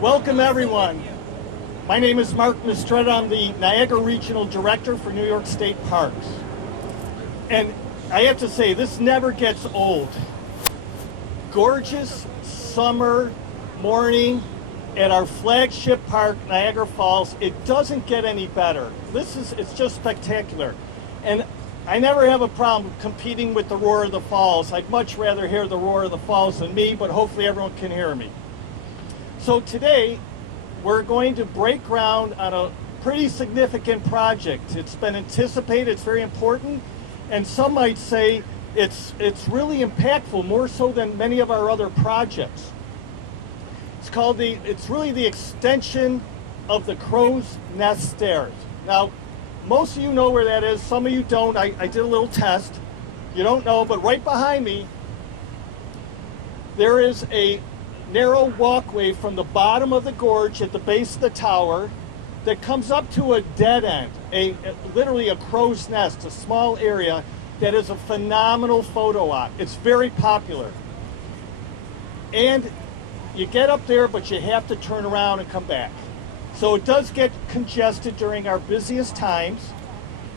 Welcome, everyone. My name is Mark Mistretta. I'm the Niagara Regional Director for New York State Parks. And I have to say, this never gets old. Gorgeous summer morning at our flagship park, Niagara Falls. It doesn't get any better. It's just spectacular. And I never have a problem competing with the roar of the falls. I'd much rather hear the roar of the falls than me, but hopefully everyone can hear me. So today, we're going to break ground on a pretty significant project. It's been anticipated, it's very important, and some might say it's really impactful, more so than many of our other projects. It's really the extension of the Crow's Nest Stairs. Now, most of you know where that is, some of you don't. I did a little test. You don't know, but right behind me, there is a narrow walkway from the bottom of the gorge at the base of the tower that comes up to a dead end, literally a crow's nest, a small area that is a phenomenal photo op. It's very popular. And you get up there, but you have to turn around and come back. So it does get congested during our busiest times,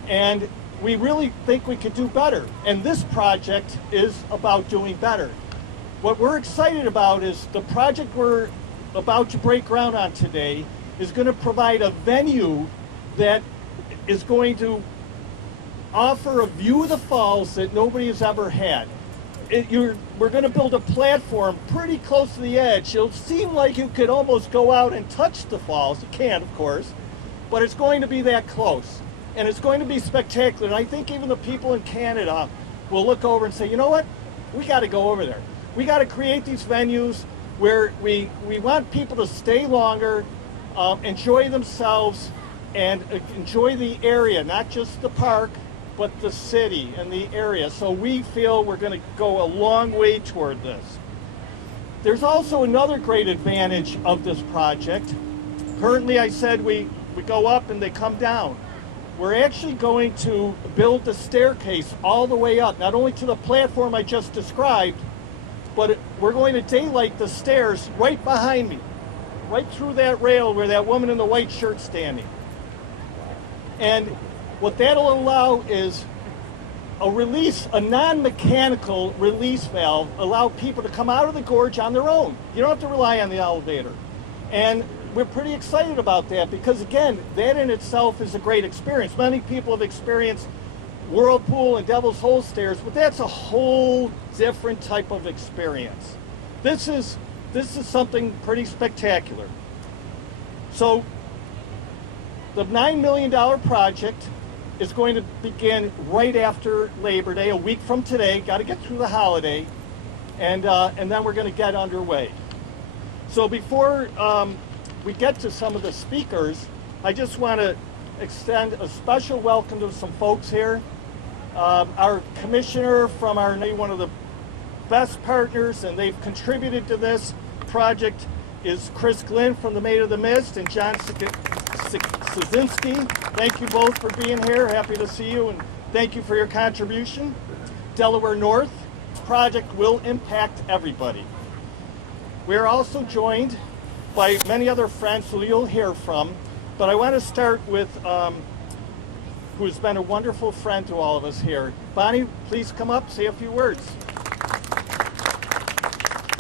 and we really think we could do better. And this project is about doing better. What we're excited about is the project we're about to break ground on today is going to provide a venue that is going to offer a view of the falls that nobody has ever had. We're going to build a platform pretty close to the edge. It'll seem like you could almost go out and touch the falls. You can't, of course, but it's going to be that close. And it's going to be spectacular. And I think even the people in Canada will look over and say, you know what? We got to go over there. We got to create these venues where we want people to stay longer, enjoy themselves, and enjoy the area, not just the park, but the city and the area. So we feel we're going to go a long way toward this. There's also another great advantage of this project. Currently, I said we go up and they come down. We're actually going to build the staircase all the way up, not only to the platform I just described, but we're going to daylight the stairs right behind me, right through that rail where that woman in the white shirt's standing. And what that'll allow is a non-mechanical release valve, allow people to come out of the gorge on their own. You don't have to rely on the elevator. And we're pretty excited about that because, again, that in itself is a great experience. Many people have experienced Whirlpool and Devil's Hole stairs, but that's a whole different type of experience. This is something pretty spectacular. So the $9 million project is going to begin right after Labor Day, a week from today. Got to get through the holiday, and then we're going to get underway. So before we get to some of the speakers, I just want to extend a special welcome to some folks here. Our commissioner from one of the best partners, and they've contributed to this project, is Chris Glynn from the Maid of the Mist and John Szynski. Thank you both for being here. Happy to see you, and thank you for your contribution. Delaware North project will impact everybody. We're also joined by many other friends who you'll hear from, but I want to start with who's been a wonderful friend to all of us here. Bonnie, please come up, say a few words.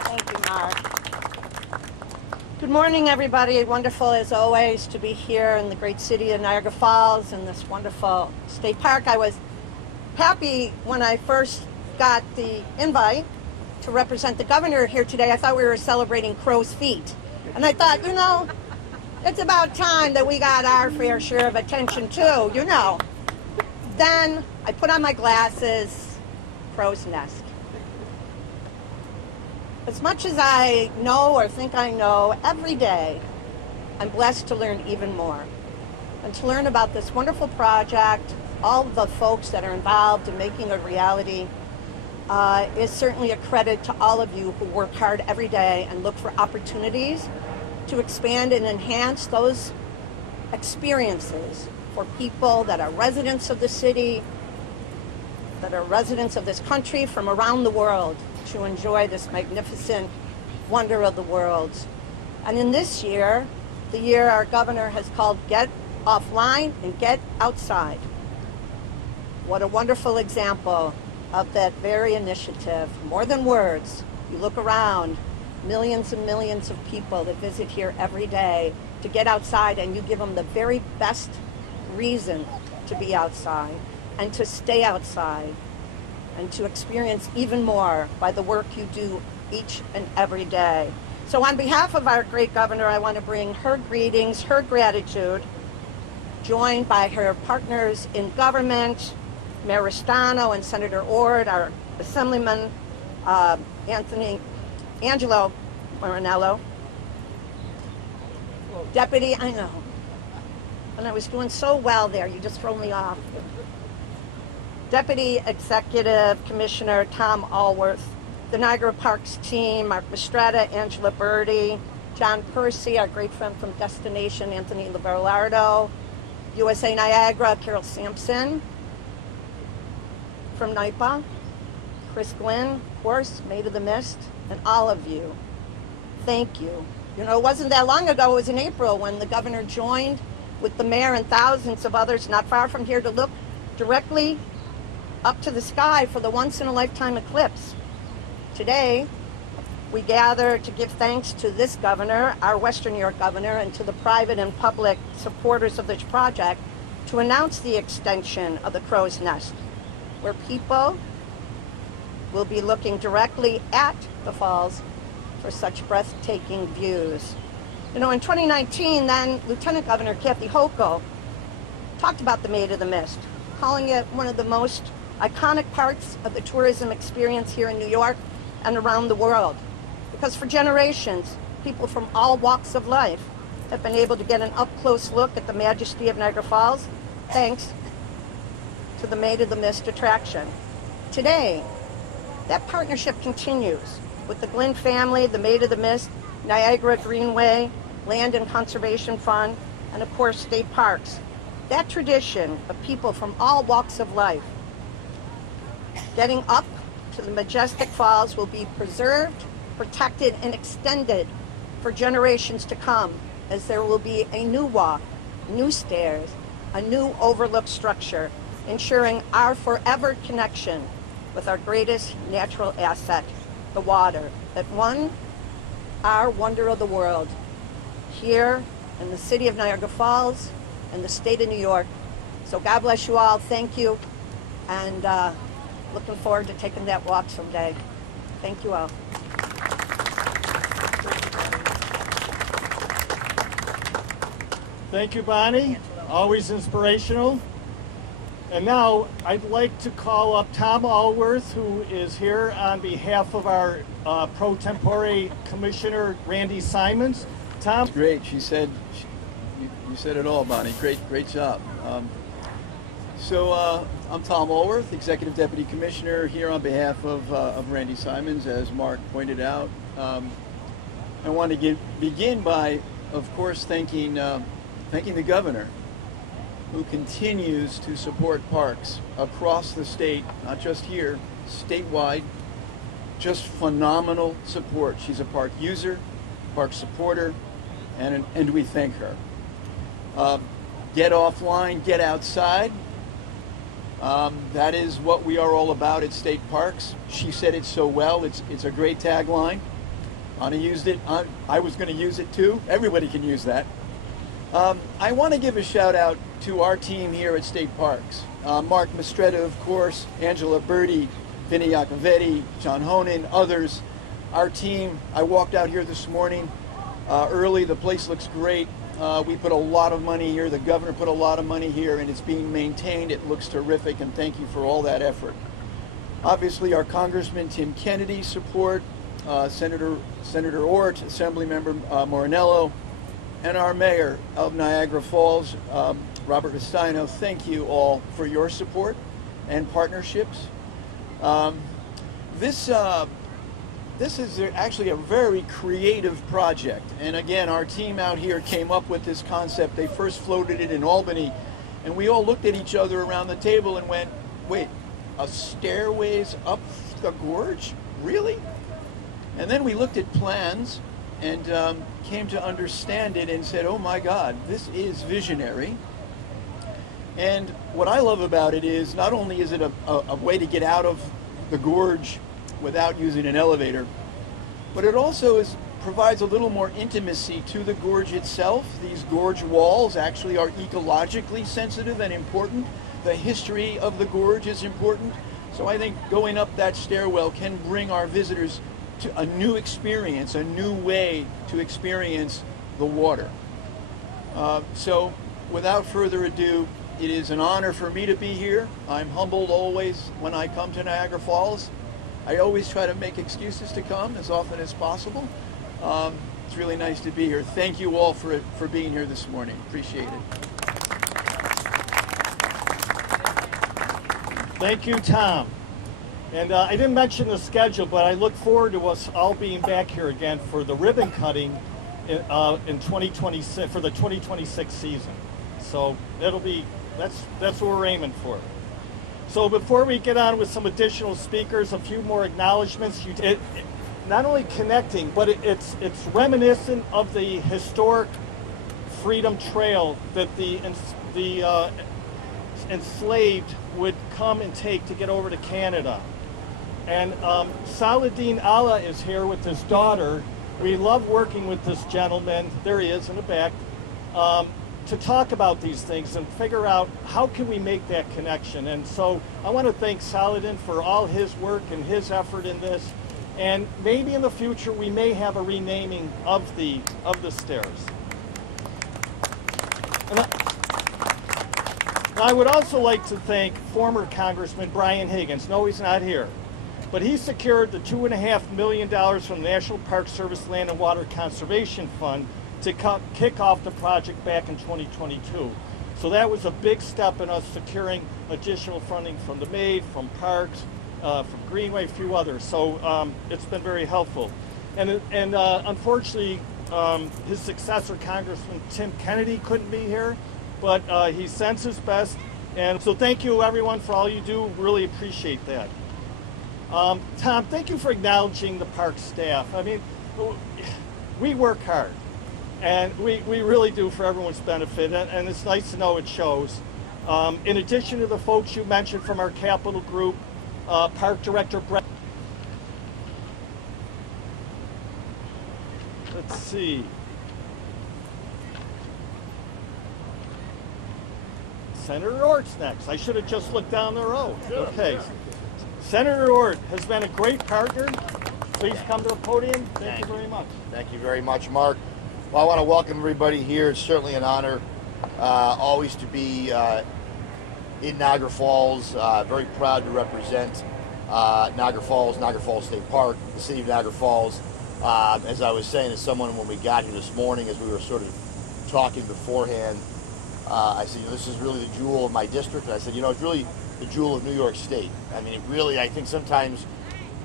Thank you, Mark. Good morning, everybody. Wonderful, as always, to be here in the great city of Niagara Falls in this wonderful state park. I was happy when I first got the invite to represent the governor here today. I thought we were celebrating crow's feet. And I thought, it's about time that we got our fair share of attention too, Then I put on my glasses, crow's nest. As much as I know or think I know, every day I'm blessed to learn even more. And to learn about this wonderful project, all the folks that are involved in making it a reality, is certainly a credit to all of you who work hard every day and look for opportunities to expand and enhance those experiences for people that are residents of the city, that are residents of this country from around the world, to enjoy this magnificent wonder of the world. And in this year, the year our governor has called Get Offline and Get Outside. What a wonderful example of that very initiative. More than words. You look around, millions and millions of people that visit here every day to get outside, and you give them the very best reason to be outside and to stay outside and to experience even more by the work you do each and every day. So on behalf of our great governor, I want to bring her greetings, her gratitude, joined by her partners in government, Mayor Ristano and Senator Ortt, our Assemblyman Angelo, Deputy, I know. And I was doing so well there, you just throw me off. Deputy Executive Commissioner Tom Alworth, the Niagara Parks team, Mark Mistretta, Angela Birdie, John Percy, our great friend from Destination, Anthony Lavarlardo, USA Niagara, Carol Sampson from NYPA, Chris Glynn, of course, Maid of the Mist, and all of you. Thank you. You know, it wasn't that long ago, it was in April when the governor joined with the mayor and thousands of others not far from here to look directly up to the sky for the once-in-a-lifetime eclipse. Today, we gather to give thanks to this governor, our Western New York governor, and to the private and public supporters of this project to announce the extension of the Crow's Nest, where people will be looking directly at the falls for such breathtaking views. You know, in 2019, then Lieutenant Governor Kathy Hochul talked about the Maid of the Mist, calling it one of the most iconic parts of the tourism experience here in New York and around the world. Because for generations, people from all walks of life have been able to get an up-close look at the majesty of Niagara Falls thanks to the Maid of the Mist attraction. Today, that partnership continues with the Glynn family, the Maid of the Mist, Niagara Greenway, Land and Conservation Fund, and of course, state parks. That tradition of people from all walks of life getting up to the majestic falls will be preserved, protected, and extended for generations to come, as there will be a new walk, new stairs, a new overlook structure, ensuring our forever connection with our greatest natural asset, the water, that won our wonder of the world here in the city of Niagara Falls and the state of New York. So God bless you all. Thank you. And looking forward to taking that walk someday. Thank you all. Thank you, Bonnie. Always inspirational. And now I'd like to call up Tom Alworth, who is here on behalf of our pro tempore commissioner, Randy Simons. Tom? Great. You said it all, Bonnie. Great job. So I'm Tom Alworth, Executive Deputy Commissioner, here on behalf of Randy Simons, as Mark pointed out. I want to begin by, of course, thanking the governor, who continues to support parks across the state, not just here, statewide. Just phenomenal support. She's a park user, park supporter, and we thank her. Get offline, get outside. That is what we are all about at state parks. She said it so well. It's a great tagline. Anna used it. I was going to use it too. Everybody can use that. I want to give a shout out to our team here at State Parks. Mark Mistretta, of course, Angela Birdie, Vinny Iacovetti, John Honan, others. Our team, I walked out here this morning early. The place looks great. We put a lot of money here. The governor put a lot of money here, and it's being maintained. It looks terrific, and thank you for all that effort. Obviously, our Congressman Tim Kennedy's support, Senator Ortt, Assemblymember Morinello, and our mayor of Niagara Falls, Robert Ristino. Thank you all for your support and partnerships. This is actually a very creative project. And again, our team out here came up with this concept. They first floated it in Albany, and we all looked at each other around the table and went, wait, a stairways up the gorge? Really? And then we looked at plans, and came to understand it and said, oh my God, this is visionary. And what I love about it is not only is it a way to get out of the gorge without using an elevator, but it also provides a little more intimacy to the gorge itself. These gorge walls actually are ecologically sensitive and important. The history of the gorge is important. So I think going up that stairwell can bring our visitors to a new experience, a new way to experience the water. So without further ado, it is an honor for me to be here. I'm humbled always when I come to Niagara Falls. I always try to make excuses to come as often as possible. It's really nice to be here. Thank you all for being here this morning. Appreciate it. Thank you, Tom. And I didn't mention the schedule, but I look forward to us all being back here again for the ribbon cutting in 2026 for the 2026 season. So that's what we're aiming for. So before we get on with some additional speakers, a few more acknowledgments. Not only connecting, but it's reminiscent of the historic Freedom Trail that the enslaved would come and take to get over to Canada. And Saladin Allah is here with his daughter. We love working with this gentleman, there he is in the back, to talk about these things and figure out how can we make that connection. And so I want to thank Saladin for all his work and his effort in this. And maybe in the future we may have a renaming of the stairs. And I would also like to thank former Congressman Brian Higgins. No, he's not here. But he secured the $2.5 million from the National Park Service Land and Water Conservation Fund to kick off the project back in 2022. So that was a big step in us securing additional funding from the MAID, from Parks, from Greenway, a few others. So it's been very helpful. And unfortunately, his successor, Congressman Tim Kennedy, couldn't be here, but he sends his best. And so thank you, everyone, for all you do. Really appreciate that. Tom, thank you for acknowledging the park staff. I mean, we work hard, and we really do for everyone's benefit, and it's nice to know it shows. In addition to the folks you mentioned from our capital group, Park Director Brett. Let's see. Senator Ortt's next. I should have just looked down the road. Okay. Senator Ortt has been a great partner. Please come to the podium. Thank you very much. Thank you very much, Mark. Well, I want to welcome everybody here. It's certainly an honor always to be in Niagara Falls. Very proud to represent Niagara Falls State Park, the city of Niagara Falls. As I was saying to someone when we got here this morning, as we were sort of talking beforehand, I said, this is really the jewel of my district. And I said, it's really the jewel of New York State. I mean, I think sometimes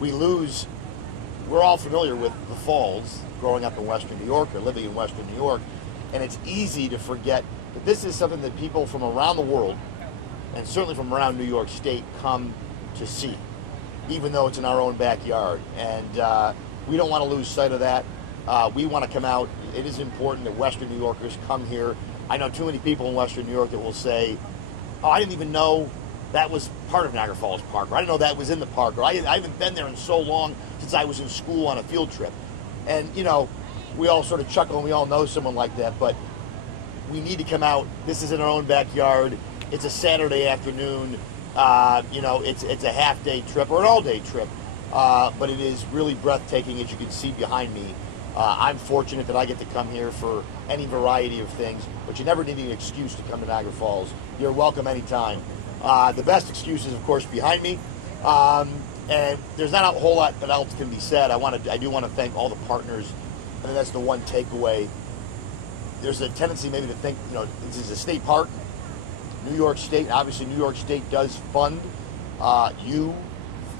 we lose, we're all familiar with the falls, growing up in Western New York or living in Western New York, and it's easy to forget that this is something that people from around the world, and certainly from around New York State, come to see, even though it's in our own backyard. And we don't want to lose sight of that. We want to come out. It is important that Western New Yorkers come here. I know too many people in Western New York that will say, oh, I didn't even know that was part of Niagara Falls Park, or I didn't know that was in the park, or I haven't been there in so long since I was in school on a field trip. And, we all sort of chuckle and we all know someone like that, but we need to come out. This is in our own backyard. It's a Saturday afternoon. It's a half-day trip or an all-day trip, but it is really breathtaking, as you can see behind me. I'm fortunate that I get to come here for any variety of things, but you never need an excuse to come to Niagara Falls. You're welcome anytime. The best excuse is, of course, behind me, and there's not a whole lot that else can be said. I do want to thank all the partners. I think that's the one takeaway. There's a tendency maybe to think, this is a state park, New York State. Obviously, New York State does fund, you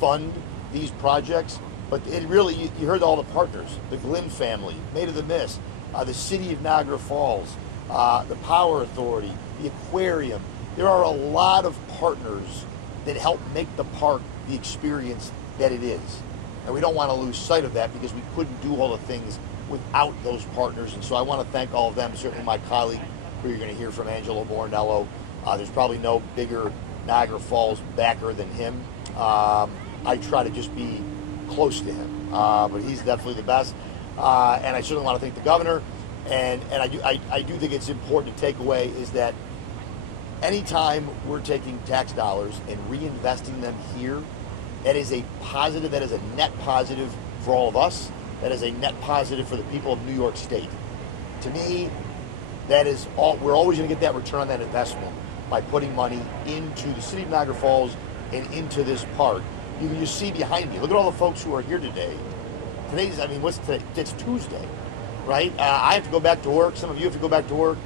fund these projects, but it really, you heard all the partners, the Glynn family, Maid of the Mist, the City of Niagara Falls, the Power Authority, the Aquarium. There are a lot of partners that help make the park the experience that it is. And we don't want to lose sight of that because we couldn't do all the things without those partners. And so I want to thank all of them, certainly my colleague, who you're going to hear from, Angelo Bornello. There's probably no bigger Niagara Falls backer than him. I try to just be close to him, but he's definitely the best. And I certainly want to thank the governor. And I do think it's important to take away is that anytime we're taking tax dollars and reinvesting them here, that is a positive, that is a net positive for all of us. That is a net positive for the people of New York State. To me, that is all, we're always going to get that return on that investment by putting money into the city of Niagara Falls and into this park. You can just see behind me, look at all the folks who are here today. Today's, I mean, what's today? It's Tuesday, right? I have to go back to work. Some of you have to go back to work.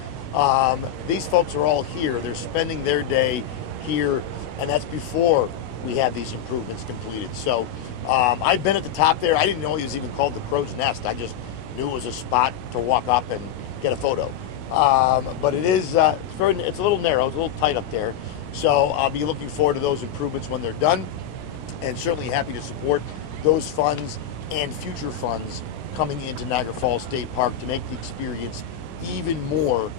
These folks are all here. They're spending their day here, and that's before we have these improvements completed. So I've been at the top there. I didn't know it was even called the Crow's Nest. I just knew it was a spot to walk up and get a photo. But it is, it's a little narrow, it's a little tight up there. So I'll be looking forward to those improvements when they're done, and certainly happy to support those funds and future funds coming into Niagara Falls State Park to make the experience even more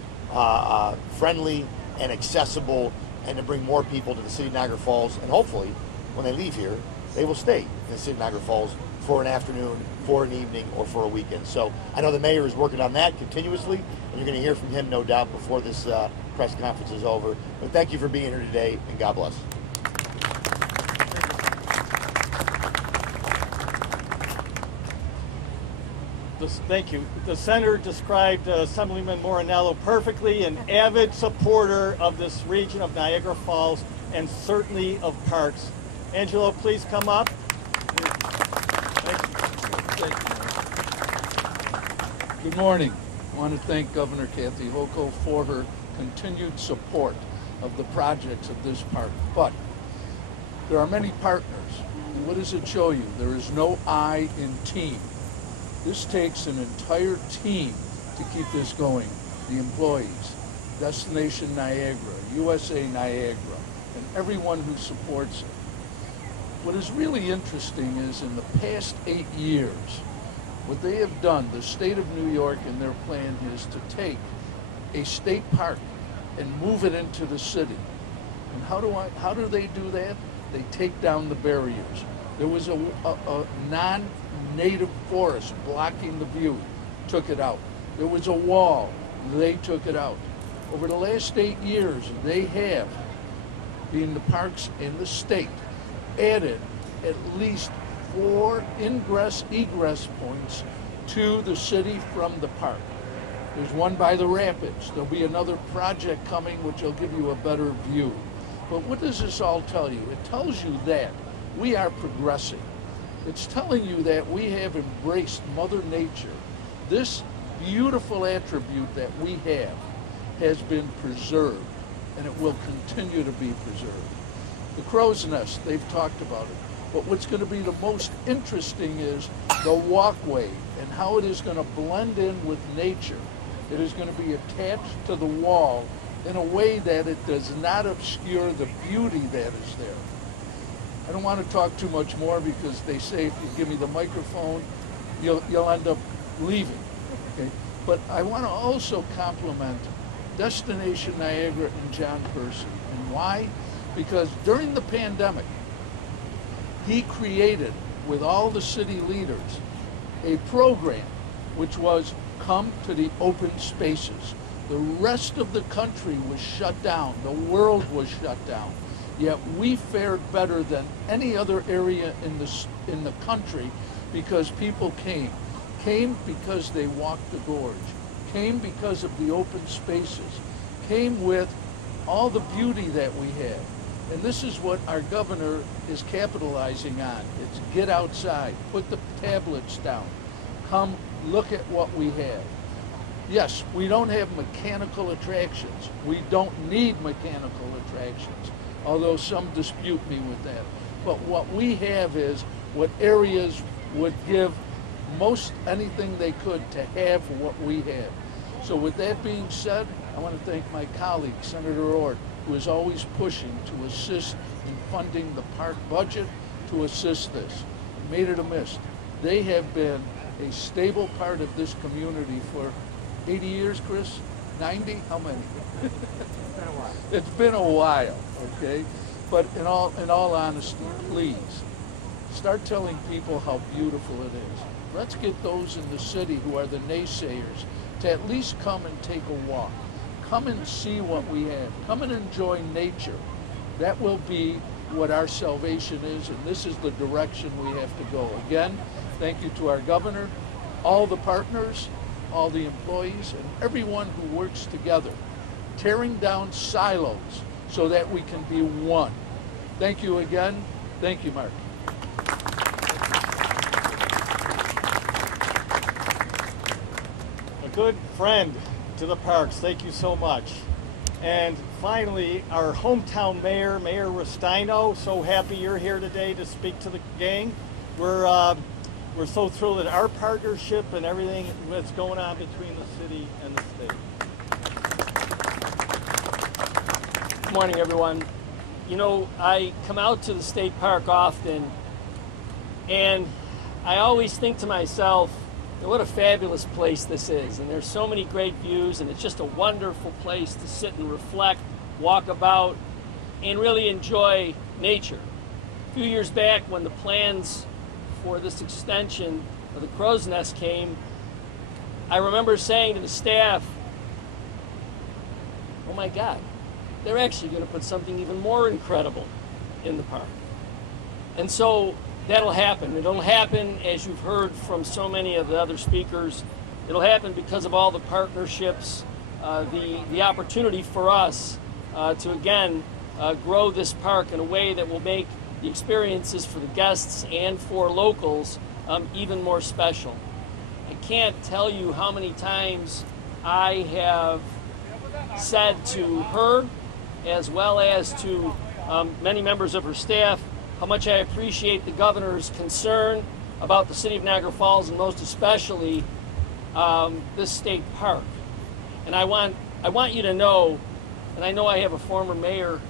friendly and accessible, and to bring more people to the city of Niagara Falls. And hopefully, when they leave here, they will stay in the city of Niagara Falls for an afternoon, for an evening, or for a weekend. So I know the mayor is working on that continuously, and you're going to hear from him, no doubt, before this press conference is over. But thank you for being here today, and God bless. Thank you. The senator described Assemblyman Morinello perfectly, an avid supporter of this region of Niagara Falls and certainly of parks. Angelo, please come up. Good morning. I want to thank Governor Kathy Hochul for her continued support of the projects of this park. But there are many partners. And what does it show you? There is no I in team. This takes an entire team to keep this going. The employees, Destination Niagara, USA Niagara, and everyone who supports it. What is really interesting is in the past 8 years, what they have done, the state of New York and their plan is to take a state park and move it into the city. And how do they do that? They take down the barriers. There was a non-native forest blocking the view, took it out. There was a wall, they took it out. Over the last 8 years, they have, being the parks in the state, added at least 4 ingress-egress points to the city from the park. There's one by the rapids. There'll be another project coming which will give you a better view. But what does this all tell you? It tells you that we are progressing. It's telling you that we have embraced Mother Nature. This beautiful attribute that we have has been preserved, and it will continue to be preserved. The Crow's Nest, they've talked about it. But what's going to be the most interesting is the walkway and how it is going to blend in with nature. It is going to be attached to the wall in a way that it does not obscure the beauty that is there. I don't want to talk too much more because they say if you give me the microphone, you'll end up leaving. Okay? But I want to also compliment Destination Niagara and John Person. And why? Because during the pandemic, he created, with all the city leaders, a program which was come to the open spaces. The rest of the country was shut down. The world was shut down. Yet we fared better than any other area in the country because people came because they walked the gorge, came because of the open spaces, came with all the beauty that we have. And this is what our governor is capitalizing on. It's get outside, put the tablets down, come look at what we have. Yes, we don't have mechanical attractions. We don't need mechanical attractions, although some dispute me with that. But what we have is what areas would give most anything they could to have what we have. So with that being said, I want to thank my colleague, Senator Ortt, who is always pushing to assist in funding the park budget to assist this. made it a mist. They have been a stable part of this community for 80 years, Chris? 90? How many? It's been a while, okay? But in all honesty, please, start telling people how beautiful it is. Let's get those in the city who are the naysayers to at least come and take a walk. Come and see what we have. Come and enjoy nature. That will be what our salvation is, and this is the direction we have to go. Again, thank you to our governor, all the partners, all the employees, and everyone who works together, tearing down silos so that we can be one. Thank you again. Thank you, Mark. A good friend to the parks. Thank you so much. And finally, our hometown mayor, Mayor Rustino. So happy you're here today to speak to the gang. We're so thrilled at our partnership and everything that's going on between the city and the state. Good morning, everyone. You know, I come out to the state park often, and I always think to myself, what a fabulous place this is. And there's so many great views, and it's just a wonderful place to sit and reflect, walk about, and really enjoy nature. A few years back, when the plans for this extension of the Crow's Nest came, I remember saying to the staff, oh my God, they're actually going to put something even more incredible in the park. And so that'll happen. It'll happen, as you've heard from so many of the other speakers, it'll happen because of all the partnerships, the opportunity for us to again grow this park in a way that will make the experiences for the guests and for locals even more special. I can't tell you how many times I have said to her, as well as to many members of her staff, how much I appreciate the governor's concern about the city of Niagara Falls, and most especially this state park. And I want you to know, and I know I have a former mayor,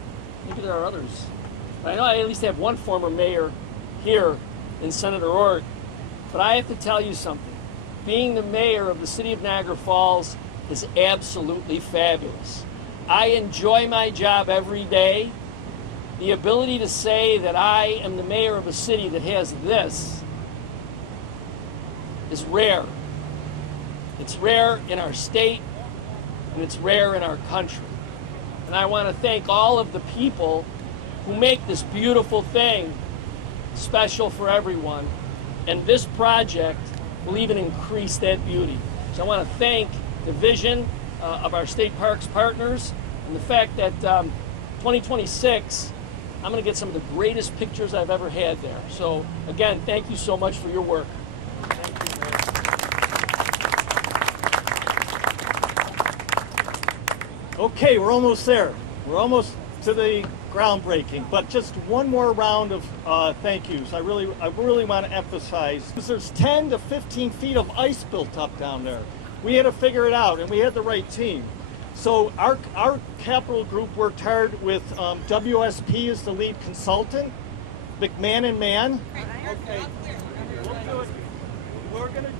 maybe there are others, but I know I at least have one former mayor here in Senator Ortt, but I have to tell you something. Being the mayor of the city of Niagara Falls is absolutely fabulous. I enjoy my job every day. The ability to say that I am the mayor of a city that has this is rare. It's rare in our state, and it's rare in our country. And I want to thank all of the people who make this beautiful thing special for everyone. And this project will even increase that beauty. So I want to thank the vision of our state parks partners, and the fact that 2026, I'm going to get some of the greatest pictures I've ever had there. So again, thank you so much for your work. Okay, we're almost there. We're almost to the groundbreaking, but just one more round of thank yous. I really want to emphasize, because there's 10 to 15 feet of ice built up down there. We had to figure it out, and we had the right team. So our capital group worked hard with WSP as the lead consultant, McMahon and Mann. Okay, we'll do it. We're going to